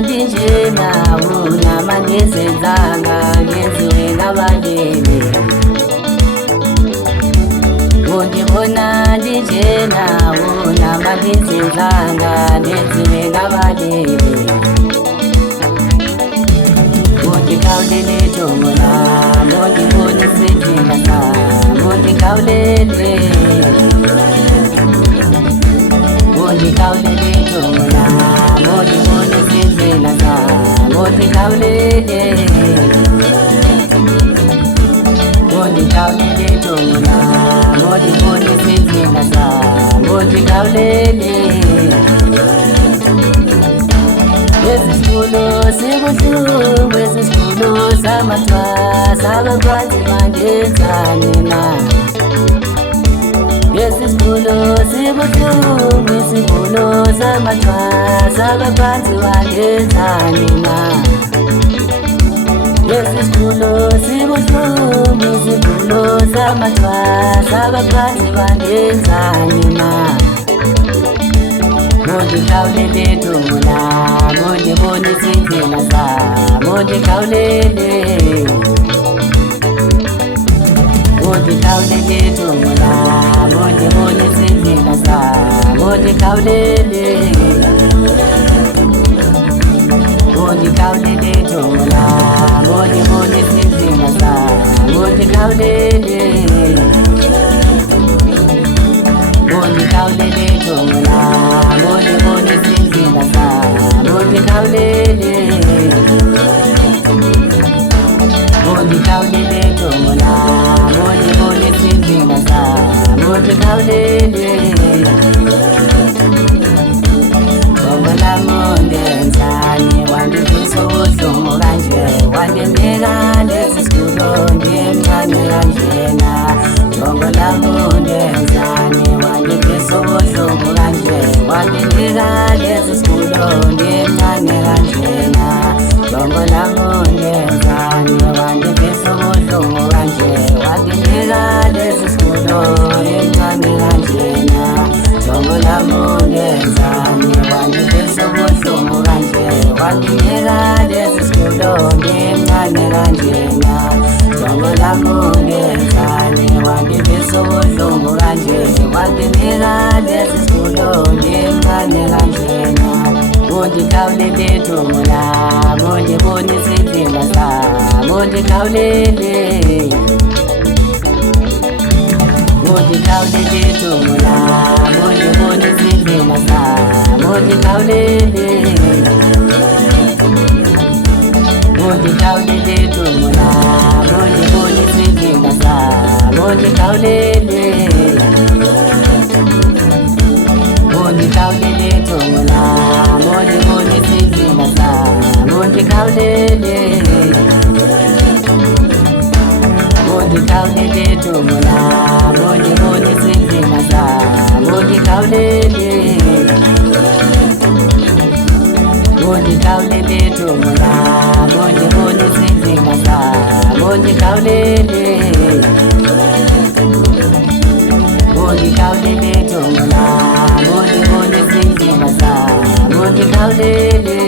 ndinjena unama ngezenzanga ngenziwe ngabalele undibona ndinjena unama ngezenzanga ngenziwe ngabalele undikawulele jongo lam undibonise indlela sam undikawulele undikawulele jongo lam undibonise indlela sam undikawulele undikawulele jongo lam undibonise indlela sam undikawulele Esisikulo sibuhlungu esisikulo samathwasa abaphansi bandenzani na Esisikulo sibuhlungu isikulo samathwasa abaphansi bandenzani na Esisikulo sibuhlungu isikulo samathwasa abaphansi bandenzani na Undikawulele jongo lam undibonise indlela sam undikawulele undikawulele jongo lam undibonise indlela sam undikawulele undikawulele jongo lam undibonise indlela sam undikawulele undikawulele jongo lam undibonise indlela sam undikawulele undikawulele jongo lam undibonise indlela sam undikawulele jongo lam undenzani wandivisa ubuhlungu kanje wandimnika lesi sikulo ndimncane kanjena jongo lam undenzani wandivisa ubuhlungu kanje wandimnika lesi sikulo ndimncane kanjena jongo lam undenzani wandivisa ubuhlungu kanje wandimnika lesi sikulo ndimncane kanjena jongo lam undenzani wandivisa ubuhlungu kanje wandimnika lesi sikulo ndimncane kanjena jongo lam undenzani wandivisa ubuhlungu kanje wandimnika lesi sikulo ndimncane kanjena undikawulele jongo lam undibonise indlela sam undikawulele undikawulele jongo lam undibonise indlela sam undikawulele undikawulele jongo lam undibonise indlela sam undikawulele undikawulele jongo lam undibonise indlela sam undikawulele undikawulele jongo lam undibonise indlela sam undikawulele undikawulele jongo lam undibonise indlela sam undikawulele undikawulele jongo lam undibonise indlela sam undikawulele